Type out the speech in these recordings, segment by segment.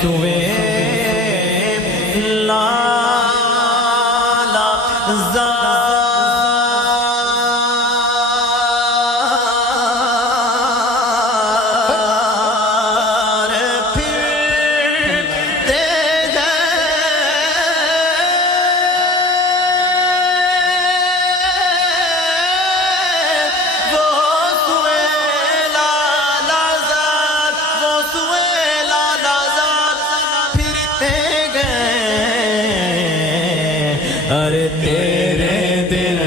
سوے لالا زار پھرتے گئے وہ سوے لالا زار وہ سوے لالا زار پھرتے گئے ارے تیرے دل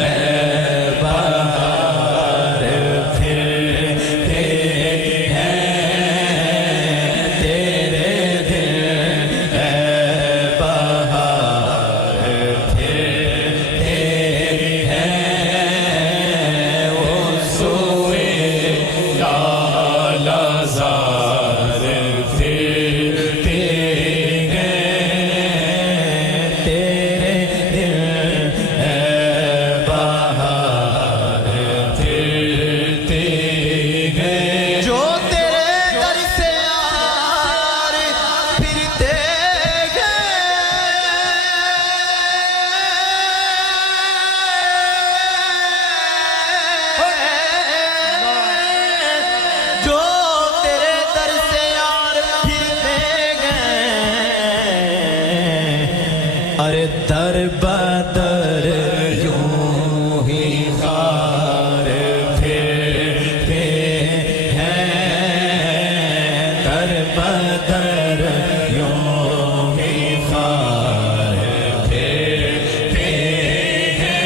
اے بہار پھرتے ہیں تیرے دل اے بہار پھرتے ہیں وہ سوئے لالا زار پھرتے تیرے دل اے بہار پھرتے گئے جو تیرے در سے یار پھرتے گئے جو تیرے در سے یار پھرتے گئے ارے در بدر یوں ہی خار پھرتے ہیں در بدر یوں ہی خار پھرتے ہیں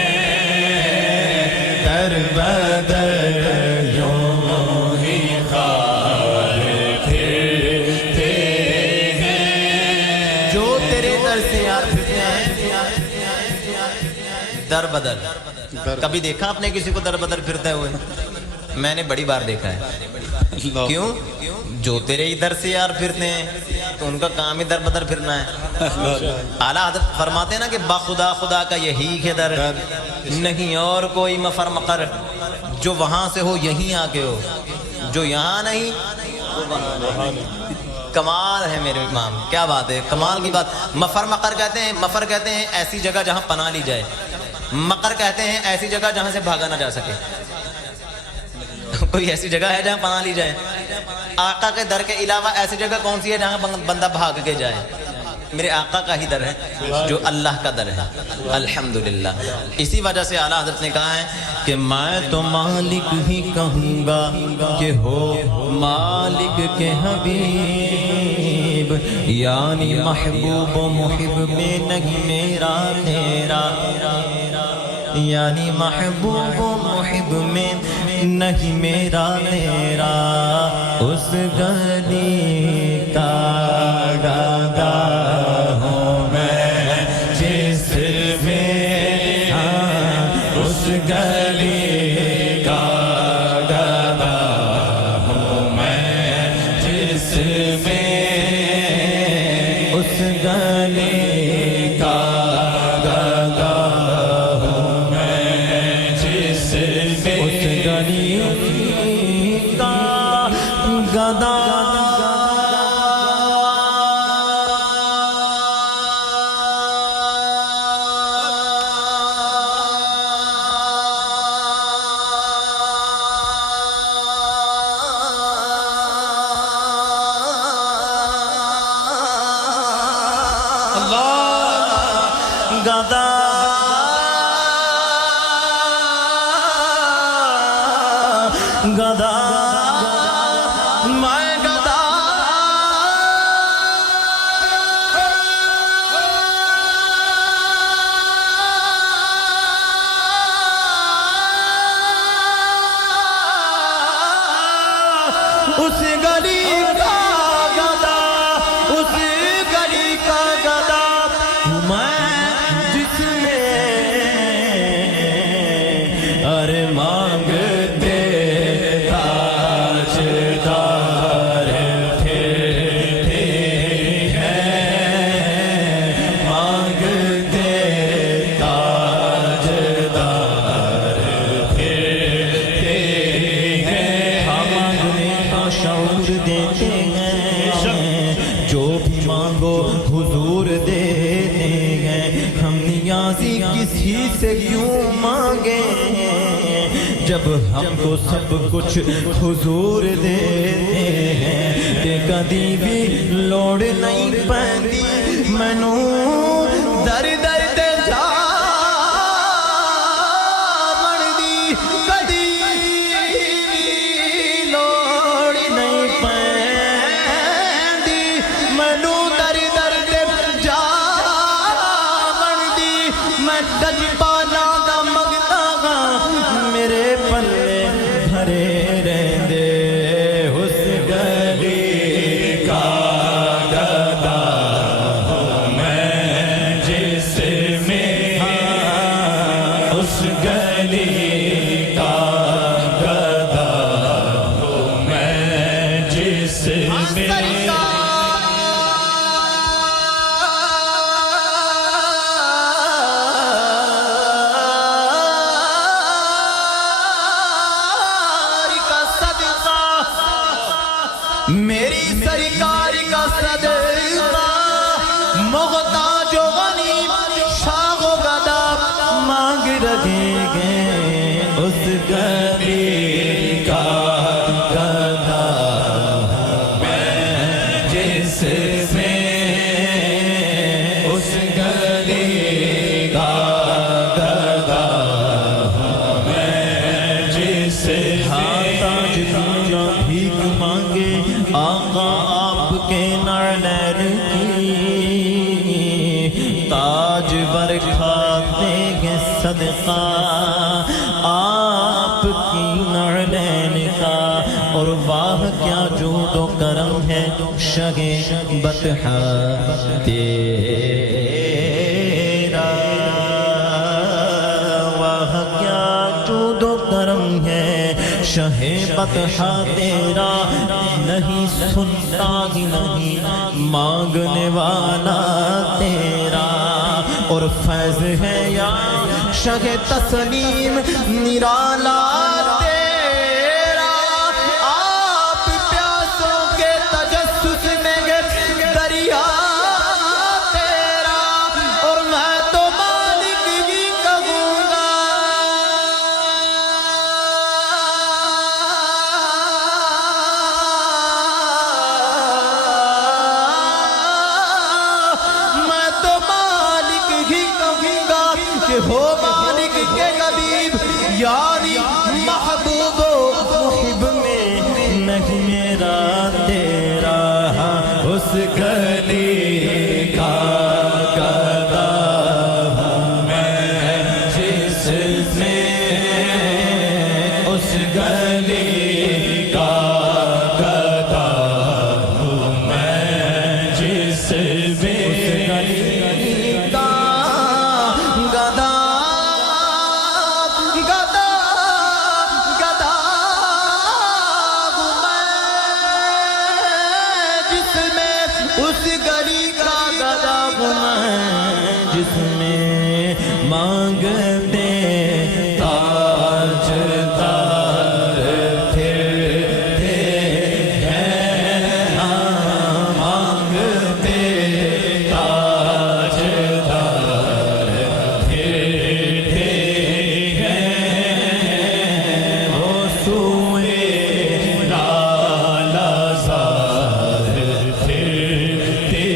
در بدر یوں ہی خار پھرتے ہیں جو تیرے در سے یار پھرتے ہیں در بدر کبھی دیکھا آپ نے کسی کو در بدر پھرتے ہوئے میں نے بڑی بار دیکھا ہے کیوں جو تیرے ہی در سے یار پھرتے ہیں تو ان کا کام ہی در بدر پھرنا ہے اعلیٰ حضرت فرماتے ہیں نا کہ بخدا خدا کا یہی ہے در نہیں اور کوئی مفر مقر جو وہاں سے ہو یہیں آ کے ہو جو یہاں نہیں وہ وہاں نہیں کمال ہے میرے امام کیا بات ہے کمال کی بات مفر مقر کہتے ہیں ایسی جگہ جہاں پناہ لی جائے مقر کہتے ہیں ایسی جگہ جہاں سے بھاگا نہ جا سکے کوئی ایسی جگہ ہے جہاں پناہ لی جائے آقا کے در کے علاوہ ایسی جگہ کون سی ہے جہاں بندہ بھاگ کے جائے میرے آقا کا ہی در ہے جو اللہ کا در ہے الحمدللہ اسی وجہ سے اعلیٰ حضرت نے کہا ہے کہ میں تو مالک ہی کہوں گا کہ ہو مالک کے حبیب یعنی محبوب و محب میں نہیں میرا تیرا یعنی محبوب و محب میں نہیں میرا تیرا اس گلی کا گدا ہوں میں جس میں اس گلی کا گدا ہوں میں جس میں اس گلی کا گدا ہوں میں جس میں اس گلی کا گدا گدا گدا میں گدا اس گلی کا گدا اس گلی کا گدا میں جس میں ارے مانگتے تھا جو بھی مانگو حضور دیتے ہیں، ہم نیازی کسی سے کیوں مانگیں جب ہم کو سب کچھ حضور دیتے ہیں۔ تے کدی بھی لوڑ نہیں پیندی مینوں در در تے جا بندی، کدی بھی لوڑ نہیں پیندی مینوں در در تے جا بندی، میں گج پانا دا مگتا ہاں میرے پلے بھرے رہندے، اس گلی کا گدا ہوں میں جس میں، اس گلی کا گدا ہوں میں جس میں۔ میری سرکار کا صدقہ محتاج و غنی شاہ و گدا مانگ رکھیں گے، اس گلی کا گدا میں جس میں، اس گلی کا گدا میں جس میں۔ تاج دینا بھیک مانگے آقا آپ کے نعلین کی، تاج ور کھاتے ہیں صدقہ آپ کی نعلین کا، اور واہ کیا جود و کرم ہے شہ بطحہ تیرا، واہ کیا جود و کرم ہے شہ بطحہ تیرا، نہیں سنتا ہی نہیں مانگنے والا تیرا، اور فیض ہے یا شہ تسلیم نرالا تیرا، آپ پیاسوں کے تجسس میں دریا تیرا، اور میں تو مالک ہی کہوں گا، میں تو مالک ہی کہوں گا کہ ہو مالک کے قریب، یاری محبوب و محب میں نہیں میرا تیرا، اس گلی کا گدا ہوں میں جس میں، اس گلی کا گدا ہوں میں جس میں، اس گلی کا گدا گدا گدا ہوں میں جس میں، اس گلی کا گدا ہوں میں جس میں، مانگتے تاجدار پھرتے ہیں، مانگتے تاجدار پھرتے ہیں، وہ سوئے لالا زار پھرتے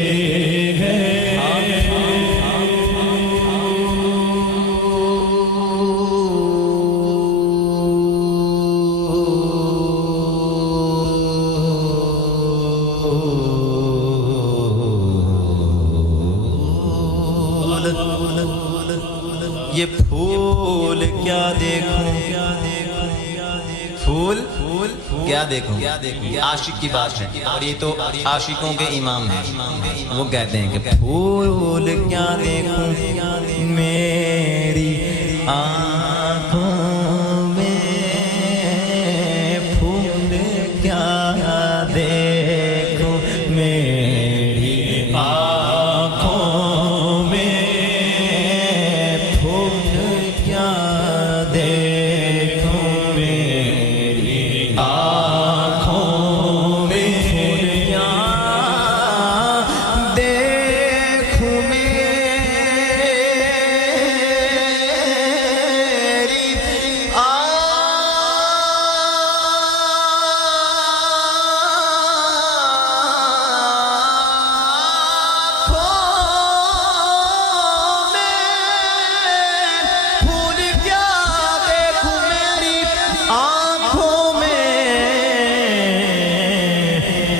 ہیں۔ یہ پھول کیا دیکھوں، پھول کیا دیکھوں، یہ عاشق کی بات ہے، اور یہ تو عاشقوں کے امام ہیں، وہ کہتے ہیں کہ پھول کیا دیکھوں میری آنکھوں میں، پھول کیا دیکھوں میری آنکھوں میں، پھول کیا دیکھوں میری آنکھوں میں، پھول کیا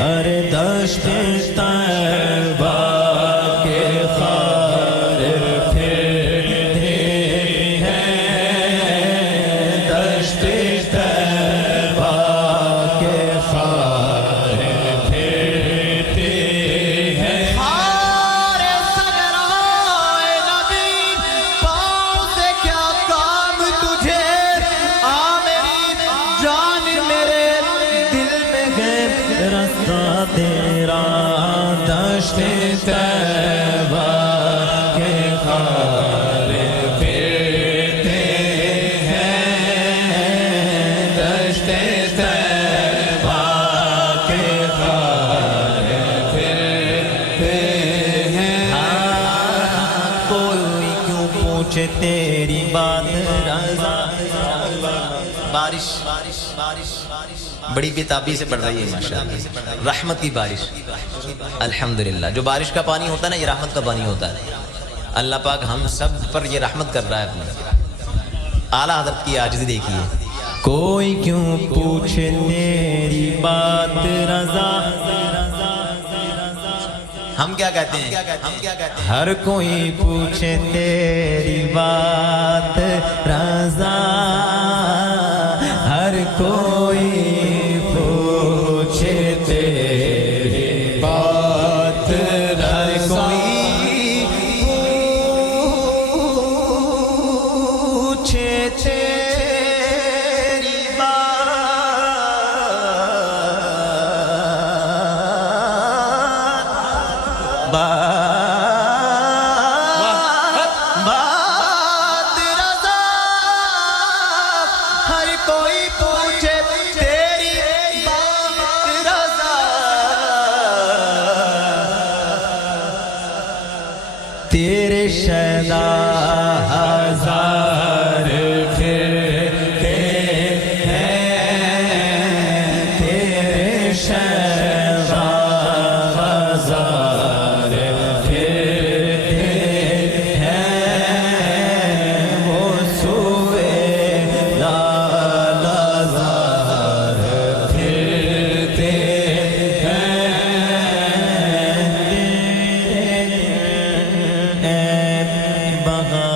ہر دشت طیبہ کے خار پھرتے ہیں، دشت طیبہ کے خار پھرتے ہیں۔ خار صحرائے نبی پاؤں سے کیا کام تجھے، آ میری جان میرے دل میں ہے رستہ تیرا، دشت طیبہ کے خار پھرتے ہیں، دشت طیبہ کے خار پھرتے ہیں۔ کوئی کیوں پوچھے تیری بات رضا، بارش بڑی بےتابی سے پڑ رہی ہے ماشاءاللہ، رحمت کی بارش الحمدللہ۔ جو بارش کا پانی ہوتا ہے نا، یہ رحمت کا پانی ہوتا ہے۔ اللہ پاک ہم سب پر یہ رحمت کر رہا ہے اپنا۔ اعلیٰ حضرت کی عاجزی دیکھیے۔ کوئی کیوں پوچھے تیری بات رضا، ہم کیا کہتے ہیں؟ ہر کوئی پوچھے تیری بات رضا، ہر کوئی پوچھے تیری بات رضا، ہر کوئی پوچھے تیری بات رضا، ہر کوئی پوچھے تیری بات رضا، تیرے شیدا ہزار پھرتے ہیں، تیرے شیدا ہزار پھرتے ہیں، وہ سوئے لال ہزار پھرتے ہیں، بغا